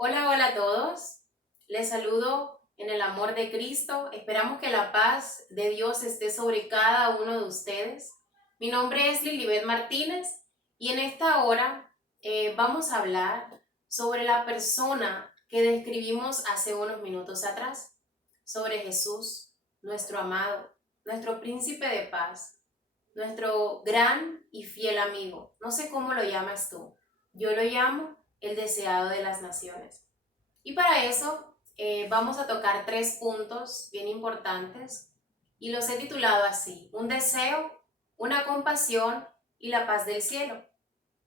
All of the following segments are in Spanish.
Hola, hola a todos. Les saludo en el amor de Cristo. Esperamos que la paz de Dios esté sobre cada uno de ustedes. Mi nombre es Lilibet Martínez y en esta hora vamos a hablar sobre la persona que describimos hace unos minutos atrás, sobre Jesús, nuestro amado, nuestro príncipe de paz, nuestro gran y fiel amigo. No sé cómo lo llamas tú. Yo lo llamo el deseado de las naciones. Y para eso vamos a tocar tres puntos bien importantes y los he titulado así: un deseo, una compasión y la paz del cielo.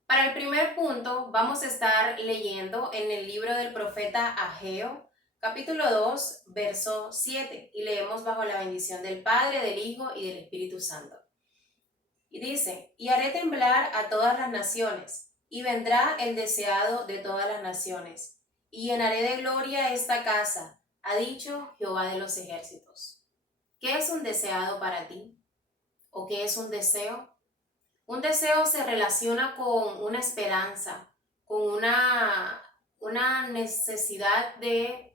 Para el primer punto vamos a estar leyendo en el libro del profeta Ageo, capítulo 2, verso 7, y leemos bajo la bendición del Padre, del Hijo y del Espíritu Santo. Y dice: y haré temblar a todas las naciones, y vendrá el deseado de todas las naciones, y llenaré de gloria esta casa, ha dicho Jehová de los ejércitos. ¿Qué es un deseado para ti? ¿O qué es un deseo? Un deseo se relaciona con una esperanza, con una necesidad de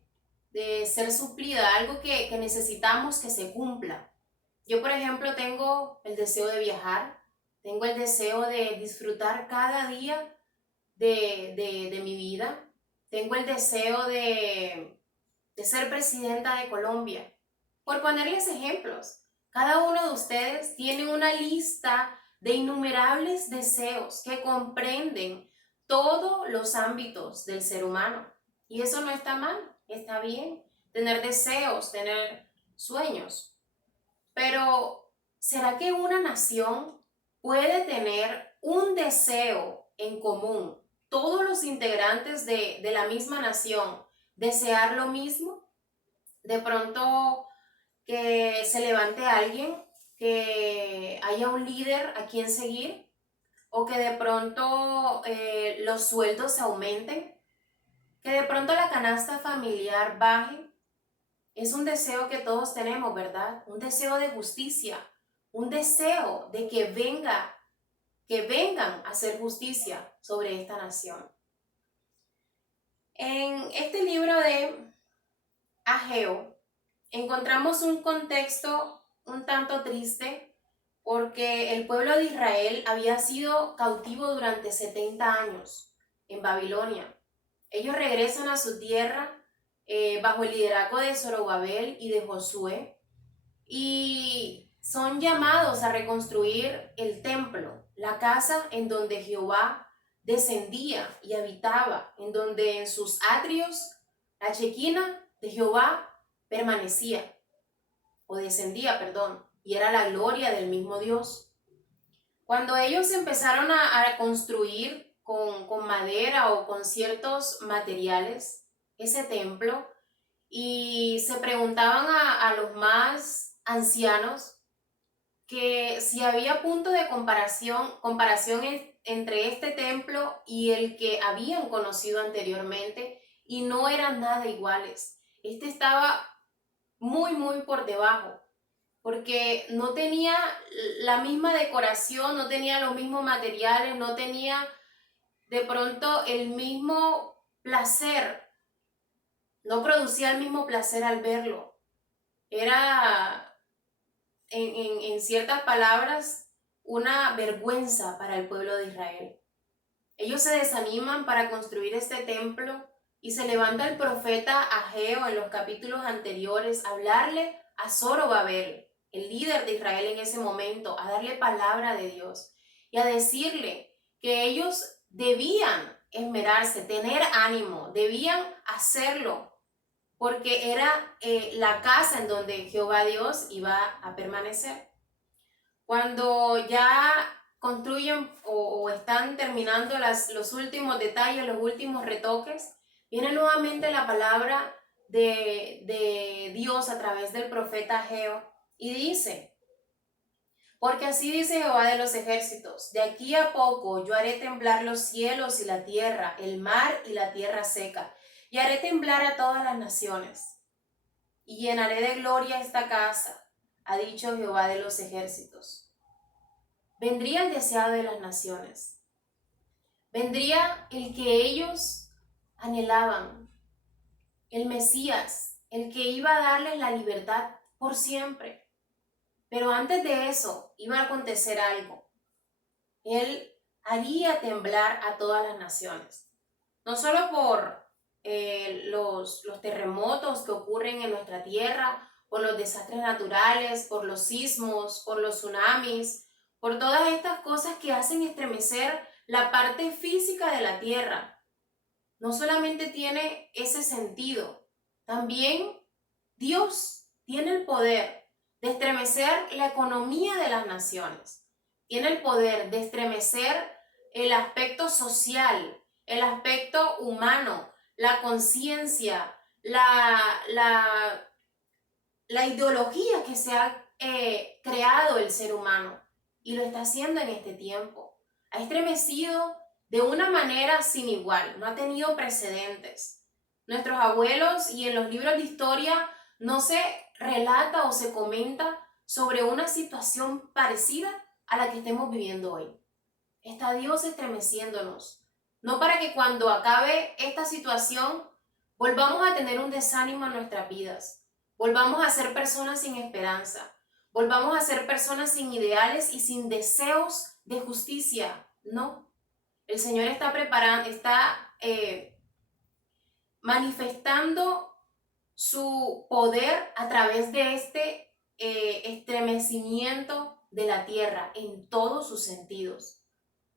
ser suplida, algo que necesitamos que se cumpla. Yo, por ejemplo, tengo el deseo de viajar, tengo el deseo de disfrutar cada día de mi vida, tengo el deseo de ser presidenta de Colombia. Por ponerles ejemplos, cada uno de ustedes tiene una lista de innumerables deseos que comprenden todos los ámbitos del ser humano. Y eso no está mal, está bien tener deseos, tener sueños. Pero, ¿será que una nación puede tener un deseo en común? Todos los integrantes de la misma nación desear lo mismo. De pronto que se levante alguien, que haya un líder a quien seguir, o que de pronto los sueldos aumenten, que de pronto la canasta familiar baje. Es un deseo que todos tenemos, ¿verdad? Un deseo de justicia, un deseo de que vengan a hacer justicia sobre esta nación. En este libro de Ageo encontramos un contexto un tanto triste porque el pueblo de Israel había sido cautivo durante 70 años en Babilonia. Ellos regresan a su tierra bajo el liderazgo de Zorobabel y de Josué, y son llamados a reconstruir el templo, la casa en donde Jehová descendía y habitaba, en donde en sus atrios la chequina de Jehová permanecía, o descendía, perdón, y era la gloria del mismo Dios. Cuando ellos empezaron a construir con madera o con ciertos materiales ese templo, y se preguntaban a los más ancianos que si había punto de comparación entre este templo y el que habían conocido anteriormente, y no eran nada iguales. Este estaba muy por debajo, porque no tenía la misma decoración, no tenía los mismos materiales, no tenía de pronto el mismo placer, no producía el mismo placer al verlo. Era, en ciertas palabras, una vergüenza para el pueblo de Israel. Ellos se desaniman para construir este templo y se levanta el profeta Ageo en los capítulos anteriores a hablarle a Zorobabel, el líder de Israel en ese momento, a darle palabra de Dios y a decirle que ellos debían esmerarse, tener ánimo, debían hacerlo, porque era la casa en donde Jehová Dios iba a permanecer. Cuando ya construyen o están terminando los últimos detalles, los últimos retoques, viene nuevamente la palabra de Dios a través del profeta Ageo y dice: porque así dice Jehová de los ejércitos, de aquí a poco yo haré temblar los cielos y la tierra, el mar y la tierra seca, y haré temblar a todas las naciones, y llenaré de gloria esta casa, ha dicho Jehová de los ejércitos. Vendría el deseado de las naciones, vendría el que ellos anhelaban, el Mesías, el que iba a darles la libertad por siempre. Pero antes de eso iba a acontecer algo. Él haría temblar a todas las naciones, no solo por los terremotos que ocurren en nuestra tierra, por los desastres naturales, por los sismos, por los tsunamis, por todas estas cosas que hacen estremecer la parte física de la tierra. No solamente tiene ese sentido, también Dios tiene el poder de estremecer la economía de las naciones, tiene el poder de estremecer el aspecto social, el aspecto humano, la conciencia, la ideología que se ha creado el ser humano, y lo está haciendo en este tiempo. Ha estremecido de una manera sin igual, no ha tenido precedentes. Nuestros abuelos, y en los libros de historia no se relata o se comenta sobre una situación parecida a la que estemos viviendo hoy. Está Dios estremeciéndonos, no para que cuando acabe esta situación volvamos a tener un desánimo en nuestras vidas, volvamos a ser personas sin esperanza, volvamos a ser personas sin ideales y sin deseos de justicia. No, el Señor está preparando, está manifestando su poder a través de este estremecimiento de la tierra en todos sus sentidos.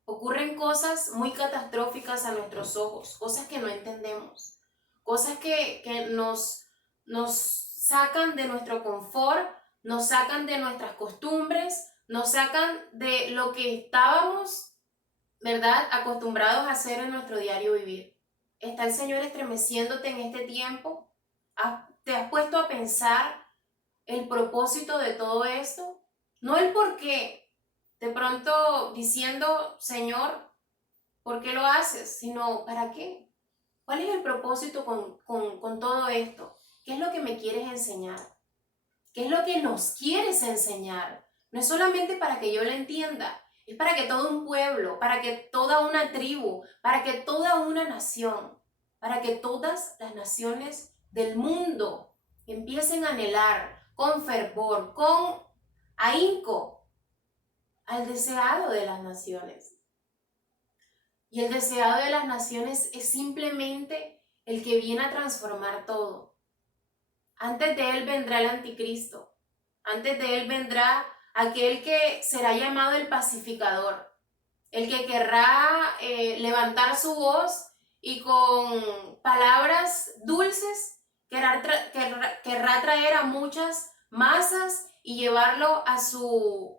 Ocurren cosas muy catastróficas a nuestros ojos, cosas que no entendemos, cosas que nos sacan de nuestro confort, nos sacan de nuestras costumbres, nos sacan de lo que estábamos, ¿verdad?, acostumbrados a hacer en nuestro diario vivir. ¿Está el Señor estremeciéndote en este tiempo? ¿Te has puesto a pensar el propósito de todo esto? No el por qué, de pronto diciendo, Señor, ¿por qué lo haces? Sino, ¿para qué? ¿Cuál es el propósito con todo esto? ¿Qué es lo que me quieres enseñar? ¿Qué es lo que nos quieres enseñar? No es solamente para que yo lo entienda, es para que todo un pueblo, para que toda una tribu, para que toda una nación, para que todas las naciones del mundo empiecen a anhelar con fervor, con ahínco al deseado de las naciones. Y el deseado de las naciones es simplemente el que viene a transformar todo. Antes de él vendrá el anticristo. Antes de él vendrá aquel que será llamado el pacificador. El que querrá levantar su voz y con palabras dulces querrá traer a muchas masas y llevarlo a su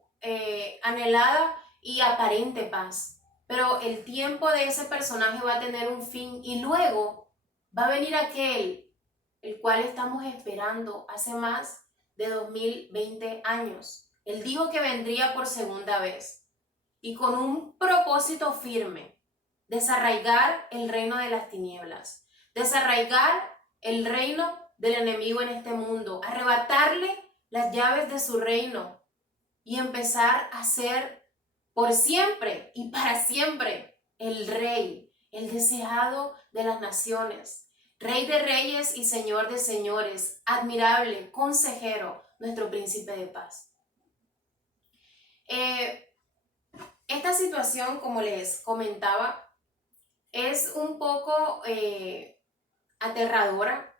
anhelada y aparente paz. Pero el tiempo de ese personaje va a tener un fin y luego va a venir aquel el cual estamos esperando hace más de 2020 años. Él dijo que vendría por segunda vez y con un propósito firme: desarraigar el reino de las tinieblas, desarraigar el reino del enemigo en este mundo, arrebatarle las llaves de su reino y empezar a ser por siempre y para siempre el rey, el deseado de las naciones, rey de reyes y señor de señores, admirable, consejero, nuestro príncipe de paz. Esta situación, como les comentaba, es un poco aterradora,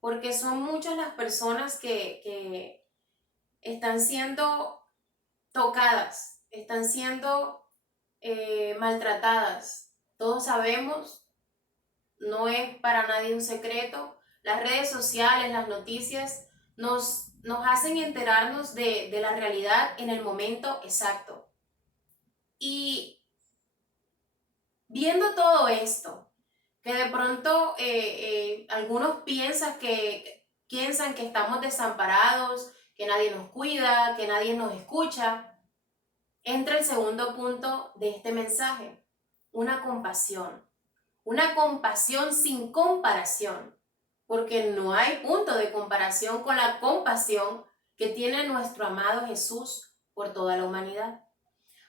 porque son muchas las personas que están siendo tocadas, están siendo maltratadas. Todos sabemos, no es para nadie un secreto, las redes sociales, las noticias nos hacen enterarnos de la realidad en el momento exacto. Y viendo todo esto, que de pronto algunos piensan que estamos desamparados, que nadie nos cuida, que nadie nos escucha, entra el segundo punto de este mensaje: una compasión sin comparación, porque no hay punto de comparación con la compasión que tiene nuestro amado Jesús por toda la humanidad.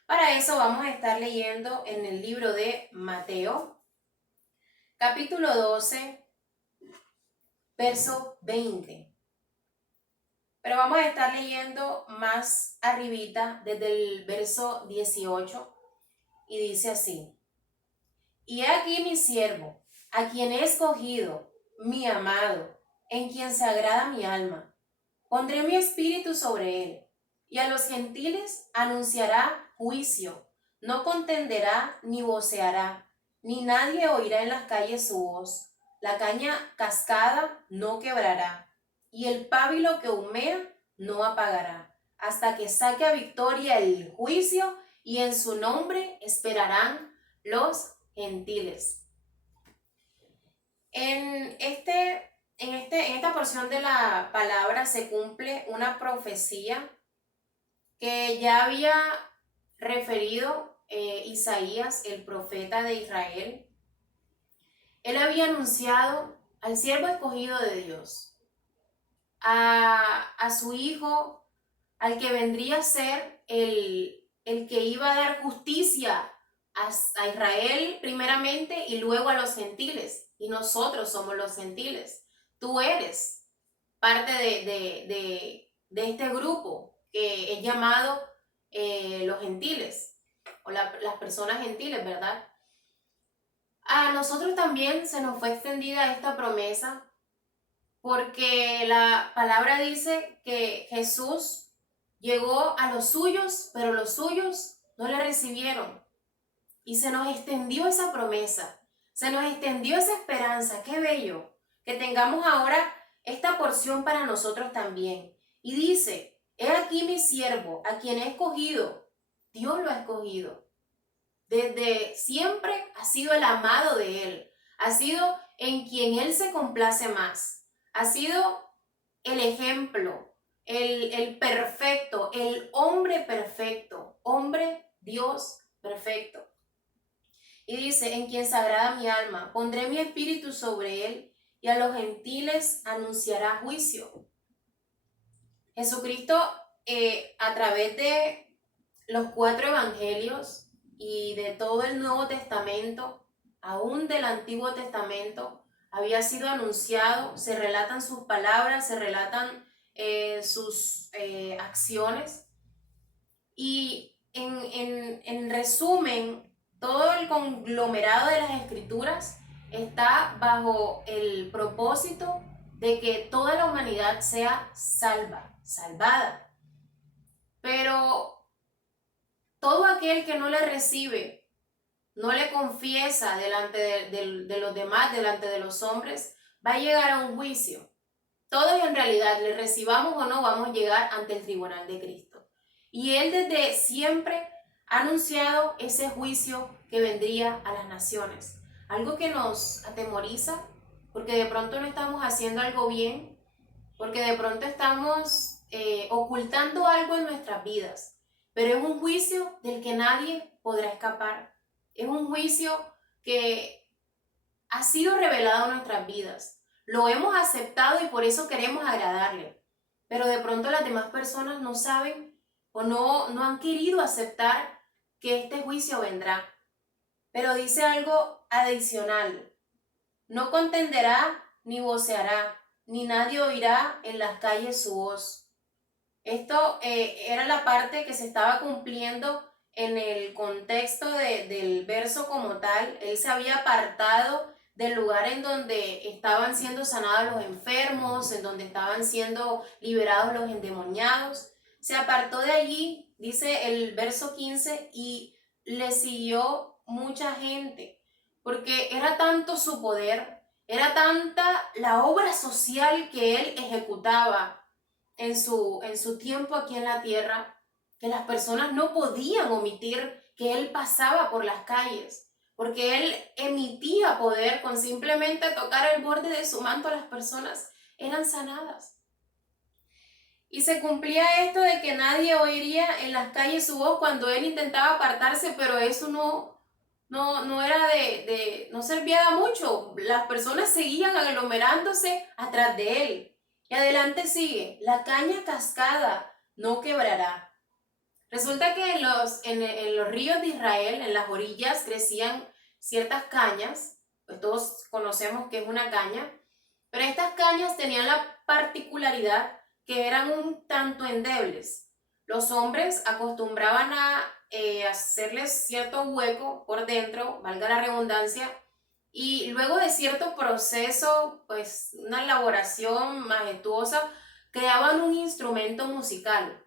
Para eso vamos a estar leyendo en el libro de Mateo, capítulo 12, verso 20. Pero vamos a estar leyendo más arribita desde el verso 18 y dice así: Y he aquí mi siervo, a quien he escogido, mi amado, en quien se agrada mi alma. Pondré mi espíritu sobre él, y a los gentiles anunciará juicio. No contenderá ni voceará, ni nadie oirá en las calles su voz. La caña cascada no quebrará, y el pábilo que humea no apagará, hasta que saque a victoria el juicio, y en su nombre esperarán los gentiles. En esta porción de la palabra se cumple una profecía que ya había referido Isaías, el profeta de Israel. Él había anunciado al siervo escogido de Dios, a su hijo, al que vendría a ser el que iba a dar justicia a Israel primeramente y luego a los gentiles. Y nosotros somos los gentiles. Tú eres parte de este grupo que es llamado los gentiles o las personas gentiles, ¿verdad? A nosotros también se nos fue extendida esta promesa porque la palabra dice que Jesús llegó a los suyos, pero los suyos no le recibieron. Y se nos extendió esa promesa, se nos extendió esa esperanza. Qué bello que tengamos ahora esta porción para nosotros también. Y dice: he aquí mi siervo, a quien he escogido. Dios lo ha escogido. Desde siempre ha sido el amado de él, ha sido en quien él se complace más, ha sido el ejemplo, el perfecto, el hombre perfecto, hombre Dios perfecto. Y dice: en quien se agrada mi alma, pondré mi espíritu sobre él, y a los gentiles anunciará juicio. Jesucristo, a través de los 4 evangelios y de todo el Nuevo Testamento, aún del Antiguo Testamento, había sido anunciado. Se relatan sus palabras, se relatan sus acciones. Y en resumen, todo el conglomerado de las escrituras está bajo el propósito de que toda la humanidad sea salvada. Pero todo aquel que no le recibe, no le confiesa delante de los demás, delante de los hombres, va a llegar a un juicio. Todos en realidad, le recibamos o no, vamos a llegar ante el tribunal de Cristo. Y Él desde siempre ha anunciado ese juicio que vendría a las naciones. Algo que nos atemoriza, porque de pronto no estamos haciendo algo bien, porque de pronto estamos ocultando algo en nuestras vidas. Pero es un juicio del que nadie podrá escapar. Es un juicio que ha sido revelado en nuestras vidas. Lo hemos aceptado y por eso queremos agradarle. Pero de pronto las demás personas no saben o no han querido aceptar que este juicio vendrá. Pero dice algo adicional: no contenderá ni voceará, ni nadie oirá en las calles su voz. Esto era la parte que se estaba cumpliendo en el contexto del verso como tal. Él se había apartado del lugar en donde estaban siendo sanados los enfermos, en donde estaban siendo liberados los endemoniados. Se apartó de allí, dice el verso 15, y le siguió mucha gente, porque era tanto su poder, era tanta la obra social que él ejecutaba en su tiempo aquí en la tierra, que las personas no podían omitir que él pasaba por las calles, porque él emitía poder. Con simplemente tocar el borde de su manto, las personas eran sanadas. Y se cumplía esto de que nadie oiría en las calles su voz cuando él intentaba apartarse, pero eso no era no servía de mucho. Las personas seguían aglomerándose atrás de él. Y adelante sigue: la caña cascada no quebrará. Resulta que en los ríos de Israel, en las orillas, crecían ciertas cañas, pues todos conocemos que es una caña, Pero estas cañas tenían la particularidad que eran un tanto endebles. Los hombres acostumbraban a hacerles cierto hueco por dentro, valga la redundancia, y luego de cierto proceso, pues una elaboración majestuosa, creaban un instrumento musical,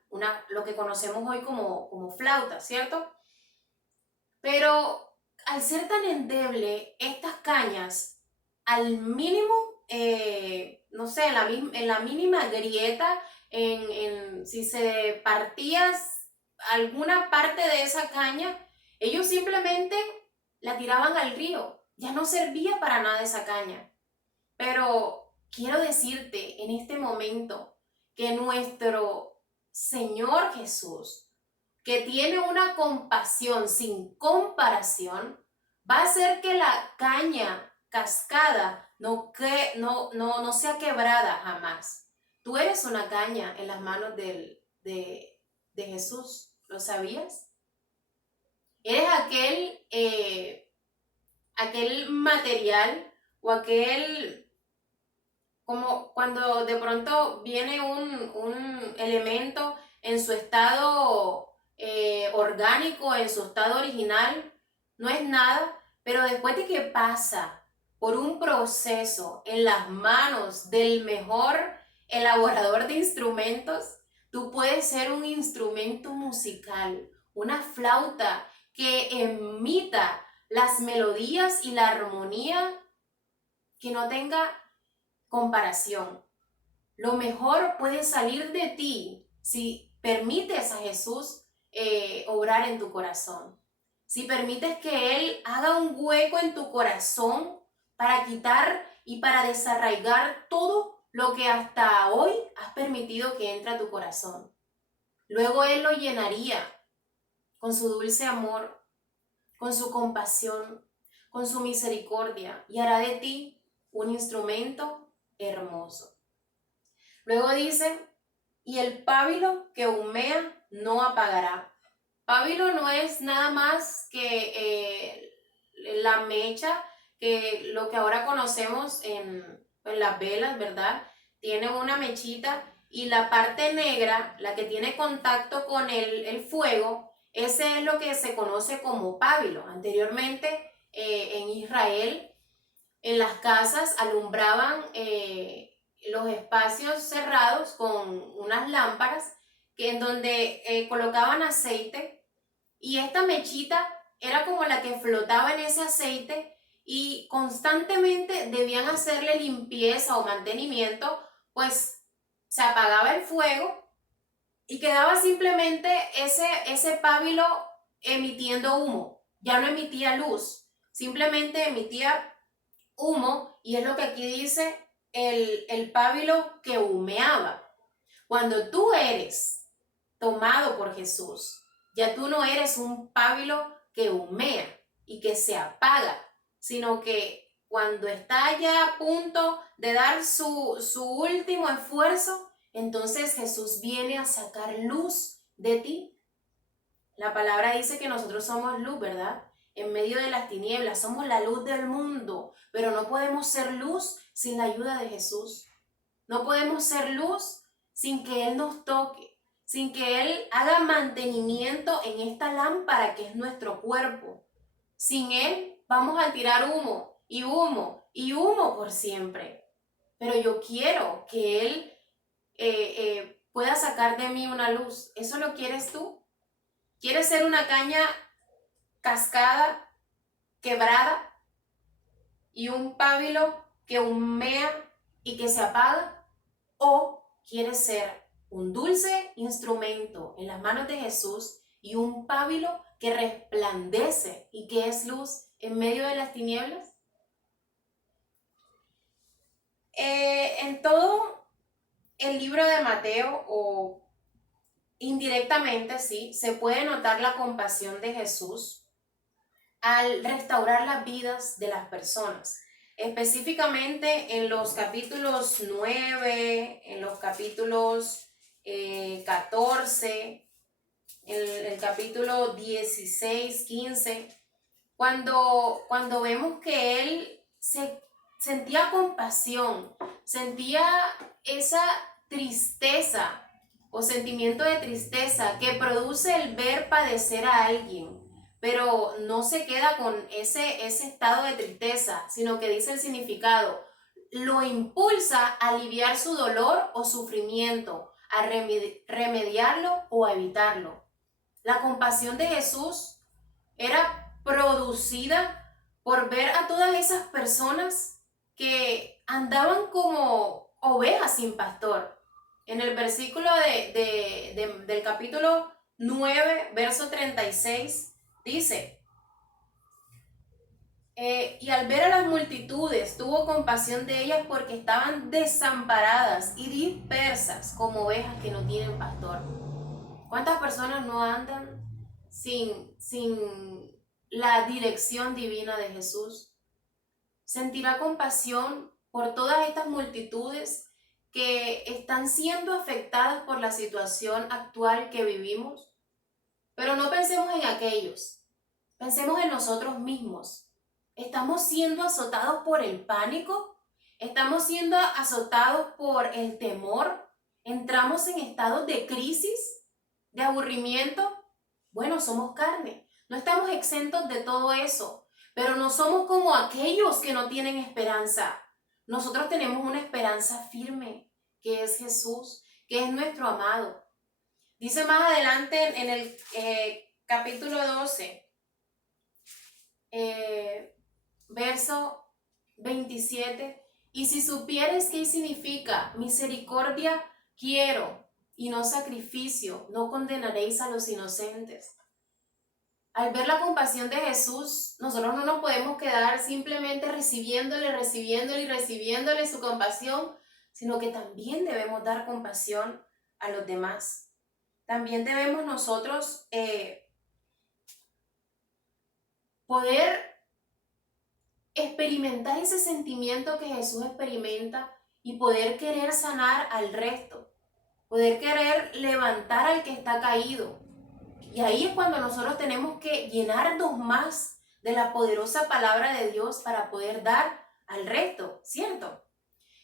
lo que conocemos hoy como flauta, ¿cierto? Pero al ser tan endeble, estas cañas, al mínimo, no sé, en la mínima grieta, si se partía alguna parte de esa caña, ellos simplemente la tiraban al río. Ya no servía para nada esa caña. Pero quiero decirte en este momento que nuestro Señor Jesús, que tiene una compasión sin comparación, va a hacer que la caña cascada no sea quebrada jamás. Tú eres una caña en las manos de Jesús, ¿lo sabías? Eres aquel material o aquel, como cuando de pronto viene un elemento en su estado orgánico, en su estado original, no es nada, pero después de que pasa por un proceso en las manos del mejor elaborador de instrumentos, tú puedes ser un instrumento musical, una flauta que emita las melodías y la armonía que no tenga comparación. Lo mejor puede salir de ti si permites a Jesús obrar en tu corazón. Si permites que Él haga un hueco en tu corazón para quitar y para desarraigar todo lo que hasta hoy has permitido que entre a tu corazón. Luego Él lo llenaría con su dulce amor, con su compasión, con su misericordia y hará de ti un instrumento hermoso. Luego dice, y el pábilo que humea no apagará. Pábilo no es nada más que la mecha, que lo que ahora conocemos en las velas, ¿verdad? Tiene una mechita y la parte negra, la que tiene contacto con el fuego, ese es lo que se conoce como pábilo. Anteriormente en Israel, en las casas alumbraban los espacios cerrados con unas lámparas en donde colocaban aceite y esta mechita era como la que flotaba en ese aceite y constantemente debían hacerle limpieza o mantenimiento, pues se apagaba el fuego y quedaba simplemente ese pábilo emitiendo humo, ya no emitía luz, simplemente emitía humo, y es lo que aquí dice el pábilo que humeaba. Cuando tú eres tomado por Jesús, ya tú no eres un pábilo que humea y que se apaga, sino que cuando está ya a punto de dar su último esfuerzo, entonces Jesús viene a sacar luz de ti. La palabra dice que nosotros somos luz, ¿verdad? En medio de las tinieblas, somos la luz del mundo, pero no podemos ser luz sin la ayuda de Jesús. No podemos ser luz sin que Él nos toque, sin que Él haga mantenimiento en esta lámpara que es nuestro cuerpo. Sin Él vamos a tirar humo y humo y humo por siempre. Pero yo quiero que Él pueda sacar de mí una luz. ¿Eso lo quieres tú? ¿Quieres ser una caña cascada, quebrada y un pábilo que humea y que se apaga? ¿O quieres ser un dulce instrumento en las manos de Jesús y un pábilo que resplandece y que es luz en medio de las tinieblas? En todo el libro de Mateo, o indirectamente sí, se puede notar la compasión de Jesús al restaurar las vidas de las personas. Específicamente en los capítulos 9, en los capítulos 14, en el capítulo 16, 15, cuando vemos que Él sentía compasión, sentía esa tristeza o sentimiento de tristeza que produce el ver padecer a alguien, pero no se queda con ese estado de tristeza, sino que dice el significado, lo impulsa a aliviar su dolor o sufrimiento, a remediarlo o a evitarlo. La compasión de Jesús era producida por ver a todas esas personas que andaban como ovejas sin pastor. En el versículo del capítulo 9, verso 36, dice, y al ver a las multitudes, tuvo compasión de ellas porque estaban desamparadas y dispersas como ovejas que no tienen pastor. ¿Cuántas personas no andan sin la dirección divina de Jesús? Sentirá compasión por todas estas multitudes que están siendo afectadas por la situación actual que vivimos. Pero no pensemos en aquellos, pensemos en nosotros mismos. ¿Estamos siendo azotados por el pánico? ¿Estamos siendo azotados por el temor? ¿Entramos en estados de crisis, de aburrimiento? Bueno, somos carne, no estamos exentos de todo eso, pero no somos como aquellos que no tienen esperanza. Nosotros tenemos una esperanza firme, que es Jesús, que es nuestro amado. Dice más adelante en el capítulo 12, verso 27, y si supieres qué significa misericordia quiero y no sacrificio, no condenaréis a los inocentes. Al ver la compasión de Jesús, nosotros no nos podemos quedar simplemente recibiéndole su compasión, sino que también debemos dar compasión a los demás. También debemos nosotros poder experimentar ese sentimiento que Jesús experimenta y poder querer sanar al resto, poder querer levantar al que está caído. Y ahí es cuando nosotros tenemos que llenarnos más de la poderosa palabra de Dios para poder dar al resto, ¿cierto?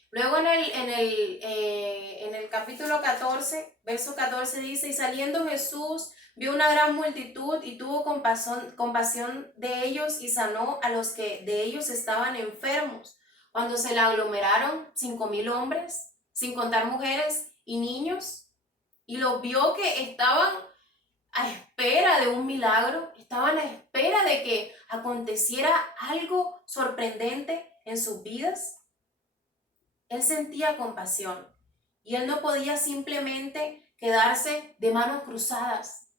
Luego en el capítulo 14, verso 14 dice, y saliendo Jesús vio una gran multitud y tuvo compasión de ellos y sanó a los que de ellos estaban enfermos. Cuando se le aglomeraron 5,000 hombres, sin contar mujeres y niños, y los vio que estaban a espera de un milagro, estaban a espera de que aconteciera algo sorprendente en sus vidas. Él sentía compasión y él no podía simplemente quedarse de manos cruzadas.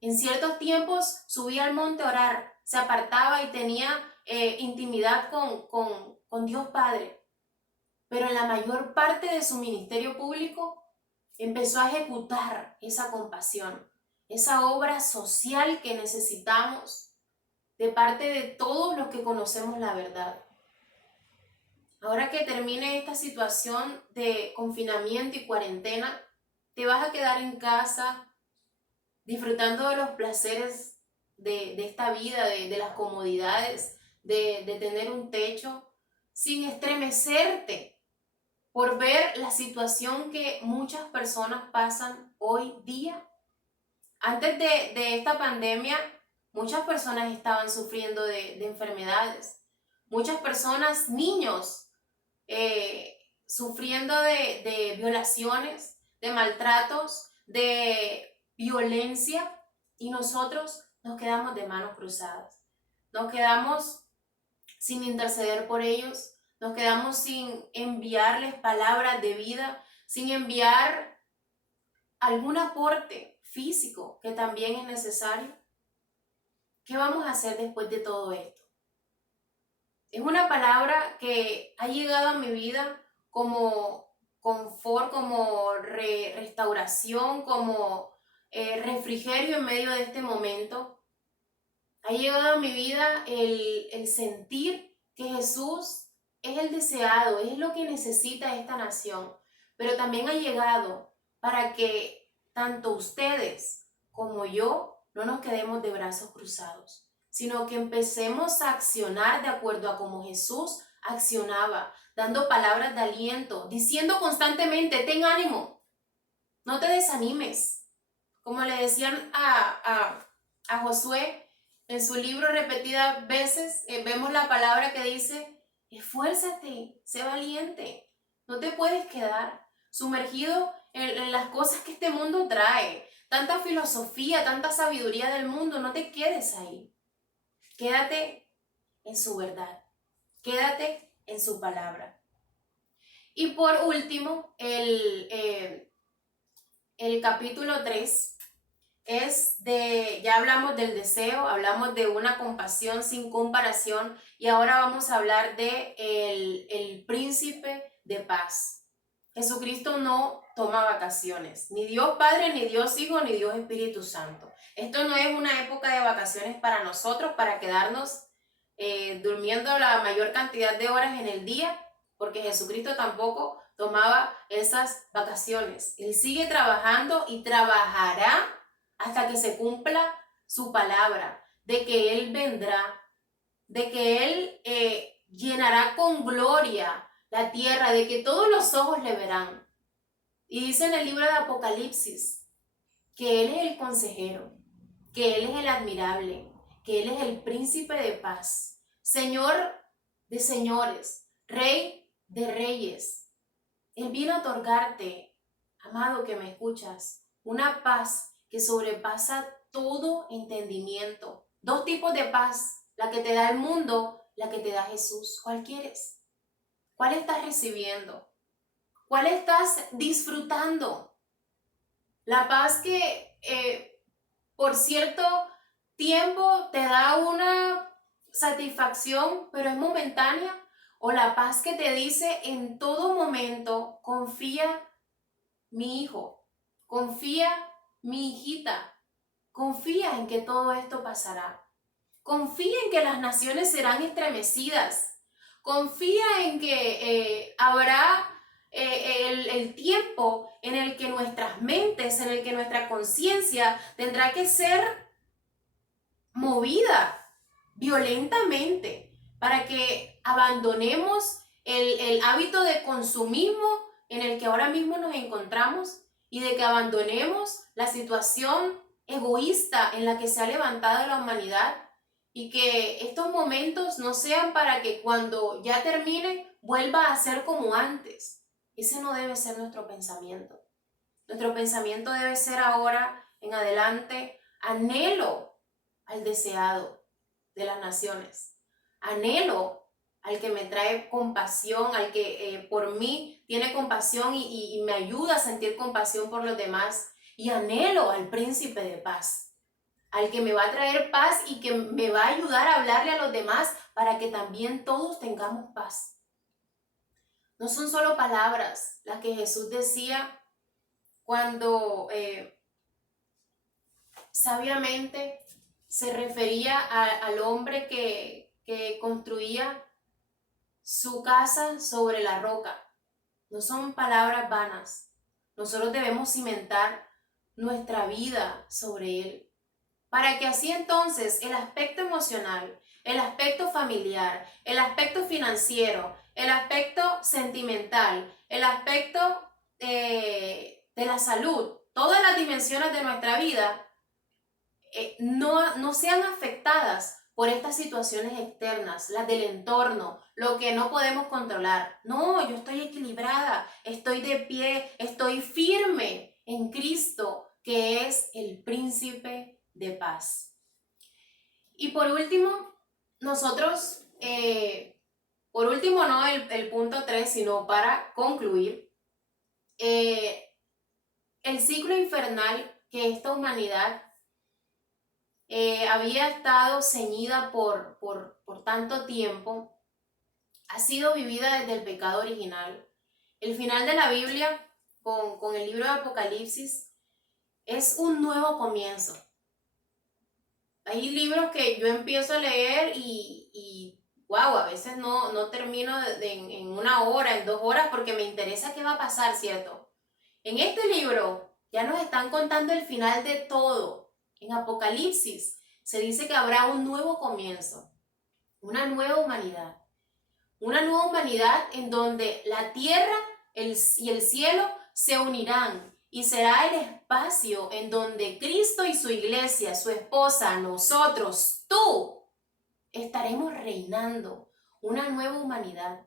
En ciertos tiempos subía al monte a orar, se apartaba y tenía intimidad con Dios Padre. Pero en la mayor parte de su ministerio público empezó a ejecutar esa compasión, esa obra social que necesitamos de parte de todos los que conocemos la verdad. Ahora que termine esta situación de confinamiento y cuarentena, te vas a quedar en casa disfrutando de los placeres de esta vida, de las comodidades, de tener un techo, sin estremecerte por ver la situación que muchas personas pasan hoy día. Antes de esta pandemia, muchas personas estaban sufriendo de enfermedades. Muchas personas, niños, sufriendo de violaciones, de maltratos, de violencia, y nosotros nos quedamos de manos cruzadas. Nos quedamos sin interceder por ellos, nos quedamos sin enviarles palabras de vida, sin enviar algún aporte físico que también es necesario. ¿Qué vamos a hacer después de todo esto? Es una palabra que ha llegado a mi vida como confort, como restauración, como refrigerio en medio de este momento. Ha llegado a mi vida el sentir que Jesús es el deseado, es lo que necesita esta nación, pero también ha llegado para que tanto ustedes como yo no nos quedemos de brazos cruzados, sino que empecemos a accionar de acuerdo a cómo Jesús accionaba, dando palabras de aliento, diciendo constantemente, ten ánimo, no te desanimes. Como le decían a Josué en su libro repetidas veces, vemos la palabra que dice, esfuérzate, sé valiente, no te puedes quedar sumergido en las cosas que este mundo trae, tanta filosofía, tanta sabiduría del mundo, no te quedes ahí. Quédate en su verdad, quédate en su palabra. Y por último, el capítulo 3 ya hablamos del deseo, hablamos de una compasión sin comparación y ahora vamos a hablar de el príncipe de paz. Jesucristo no toma vacaciones, ni Dios Padre, ni Dios Hijo, ni Dios Espíritu Santo. Esto no es una época de vacaciones para nosotros, para quedarnos durmiendo la mayor cantidad de horas en el día, porque Jesucristo tampoco tomaba esas vacaciones. Él sigue trabajando y trabajará hasta que se cumpla su palabra, de que Él vendrá, de que Él llenará con gloria la tierra, de que todos los ojos le verán. Y dice en el libro de Apocalipsis que Él es el consejero, que Él es el admirable, que Él es el príncipe de paz, Señor de señores, Rey de reyes. Él vino a otorgarte, amado que me escuchas, una paz que sobrepasa todo entendimiento. Dos tipos de paz, la que te da el mundo, la que te da Jesús. ¿Cuál quieres? ¿Cuál estás recibiendo? ¿Cuál estás disfrutando? La paz que por cierto tiempo te da una satisfacción, pero es momentánea. O la paz que te dice en todo momento, confía mi hijo, confía mi hijita, confía en que todo esto pasará. Confía en que las naciones serán estremecidas. Confía en que habrá el tiempo en el que nuestras mentes, en el que nuestra conciencia tendrá que ser movida violentamente para que abandonemos el hábito de consumismo en el que ahora mismo nos encontramos y de que abandonemos la situación egoísta en la que se ha levantado la humanidad y que estos momentos no sean para que cuando ya termine vuelva a ser como antes. Ese no debe ser nuestro pensamiento. Nuestro pensamiento debe ser ahora en adelante anhelo al deseado de las naciones. Anhelo al que me trae compasión, al que por mí tiene compasión y me ayuda a sentir compasión por los demás. Y anhelo al príncipe de paz, al que me va a traer paz y que me va a ayudar a hablarle a los demás para que también todos tengamos paz. No son solo palabras las que Jesús decía cuando sabiamente se refería al hombre que construía su casa sobre la roca. No son palabras vanas. Nosotros debemos cimentar nuestra vida sobre él, para que así entonces el aspecto emocional, el aspecto familiar, el aspecto financiero, el aspecto sentimental, el aspecto de la salud, todas las dimensiones de nuestra vida no sean afectadas por estas situaciones externas, las del entorno, lo que no podemos controlar. No, yo estoy equilibrada, estoy de pie, estoy firme en Cristo, que es el príncipe de paz. Y por último, nosotros, por último no el punto 3, sino para concluir, el ciclo infernal que esta humanidad había estado ceñida por tanto tiempo, ha sido vivida desde el pecado original. El final de la Biblia, con el libro de Apocalipsis, es un nuevo comienzo. Hay libros que yo empiezo a leer y wow, a veces no termino en una hora, en 2 horas, porque me interesa qué va a pasar, ¿cierto? En este libro ya nos están contando el final de todo. En Apocalipsis se dice que habrá un nuevo comienzo, una nueva humanidad, una nueva humanidad en donde la tierra y el cielo se unirán y será el espacio en donde Cristo y su iglesia, su esposa, nosotros, tú, estaremos reinando una nueva humanidad,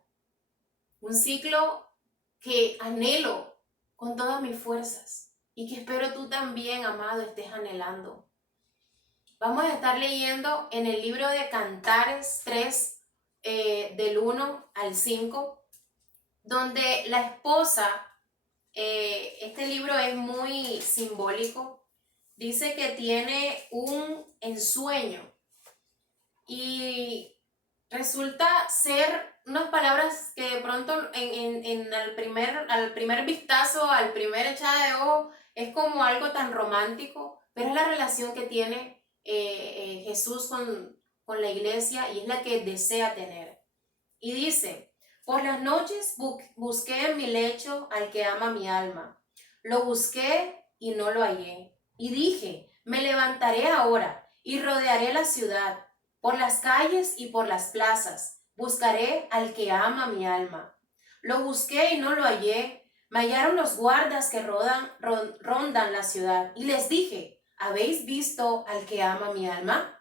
un ciclo que anhelo con todas mis fuerzas y que espero tú también, amado, estés anhelando. Vamos a estar leyendo en el libro de Cantares 3, del 1 al 5, donde la esposa, este libro es muy simbólico, dice que tiene un ensueño y resulta ser unas palabras que de pronto al primer vistazo, al primer echada de ojo, es como algo tan romántico, pero es la relación que tiene Jesús con la iglesia y es la que desea tener. Y dice, por las noches busqué en mi lecho al que ama mi alma. Lo busqué y no lo hallé. Y dije, me levantaré ahora y rodearé la ciudad, por las calles y por las plazas. Buscaré al que ama mi alma. Lo busqué y no lo hallé. Me hallaron los guardas que rondan la ciudad. Y les dije, ¿habéis visto al que ama mi alma?